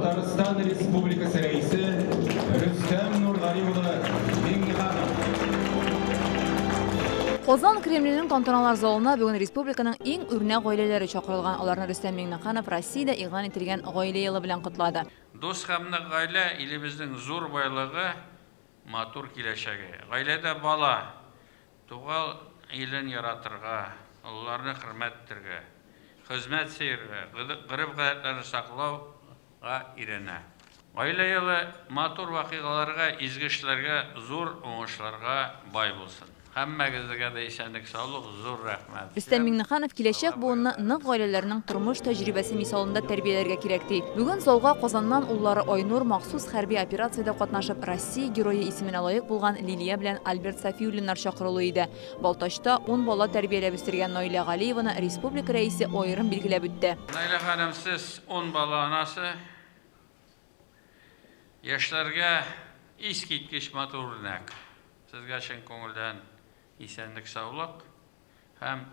Татарстан Республикасы Рәисе Рөстәм Нурғалиевны Миңнеханов. Qozon Kremlinin tantanalar залына бүгін республиканың ең үрнә гаиләләре чакырылган. Аларны Рөстәм Миңнеханов Россиядә игълан ителгән гаилә елы белән котлады. Дус һәм гаилә илебезнең зур байлыгы, матур киләчәге. Гаиләдә бала туган илен яратырга, улларны хөрмәттергә, хезмәт сыйрга, гырып-гадәтләрне саклауга иренә. Гаилә елы матур вакыйгаларга, изге эшләргә, зур уңышларга бай булсын. Һәммәгезгә дә исәнлек, саулык, зур рәхмәт. Рөстәм Миңнеханов киләчәк буынны нык гаиләләрнең тормыш тәҗрибәсе мисалында тәрбияләргә кирәк ди. Бүген залга Казаннан уллары Айнур махсус хәрби операциядә катнашып, Россия герое исеменә лаек булган Лилия белән Альберт Сафиуллиннар чакырылу иде. Балтачта 10 бала тәрбияләп үстергән Наилә Галиеваны республика рәисе аерым билгеләп үтте. Наилә ханым, сез 10 бала анасы, яшьләргә искиткеч матур үрнәк. Сезгә чын күңелдән исәнлек, саулык һәм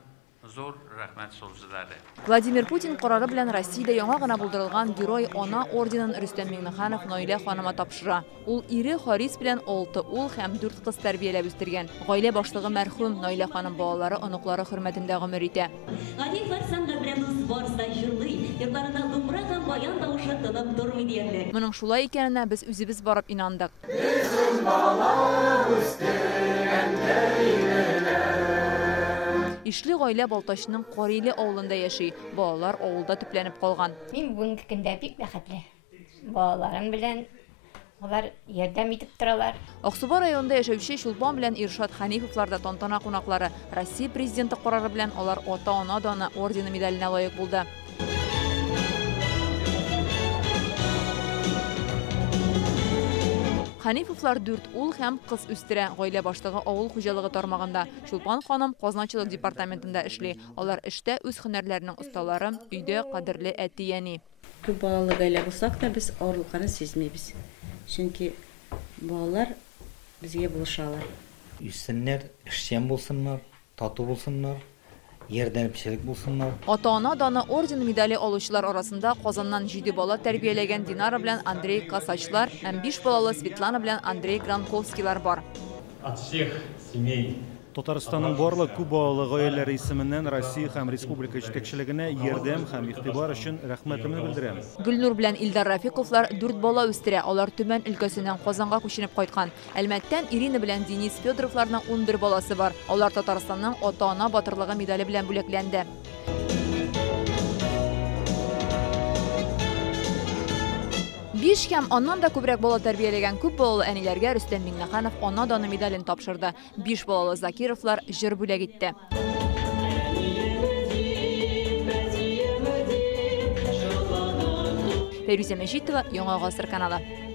зур рәхмәт сулзылары. Владимир Путин карары белән Россиядә яңа гына булдырылган Герой Ана орденын Рөстәм Миңнеханов Наилә ханыма тапшыра. Ул ире Харис белән 6 ул һәм 4 кыз тәрбияләп үстергән. Гаилә башлыгы мәрхүм Наилә ханым балалары, оныклары хөрмәтендә гомер итә. Моның шулай икәненә без үзебез барып инандык. Ишле гаилә Балтачның Кариле авылында яши. Балалар авылда төпләнеп калган. Мин бүгенге көндә бик бәхетле. Балаларым белән алар ярдәм итеп торалар. Аксубай районында яшәүче Чулпан белән Иршат Хәнифовлар да тантана кунаклары. Россия президенты карары белән алар ата-ана даны ордены медаленә лаек булды. Хәнифовлар 4 ул һәм кыз үстерә. Гаилә башлыгы авыл хуҗалыгы тармагында. Чулпан ханым казначылык департаментында эшли. Алар эштә үз һөнәрләренең осталары, өйдә кадерле әти-әни. Күп балалы гаилә булсак та без авырлыкны сизмибез. Чөнки балалар безгә булышалар. Үссеннәр, эшчән булсыннар, тату булсыннар, ярдәмчелек булсыннар. Ата-ана даны орден медале алучылар арасында Казаннан 7 бала тәрбияләгән Динара белән Андрей Касачлар һәм 5 балалы Светлана белән Андрей Гранковскийлар бар. От всех семей Татарстанның барлык күп балалы гаиләләре исеменнән Россия һәм республика җитәкчелегенә ярдәм һәм игътибар өчен рәхмәтемне белдерәм. Гөлнур белән Илдар Рафиковлар 4 бала үстерә. Алар Төмән өлкәсеннән Казанга күченеп кайткан. Әлмәттән Ирина белән Денис Федоровларның 11 баласы бар. Алар Татарстанның ата-ана батырлыгы медале белән бүләкләнде. 5 һәм аннан да күбрәк бала тәрбияләгән күп балалы әниләргә Рөстәм Миңнеханов ана даны медален тапшырды. 5 балалы Закировлар җыр бүләк итте. Фәрүзә Мәҗитова, Яңа гасыр каналы.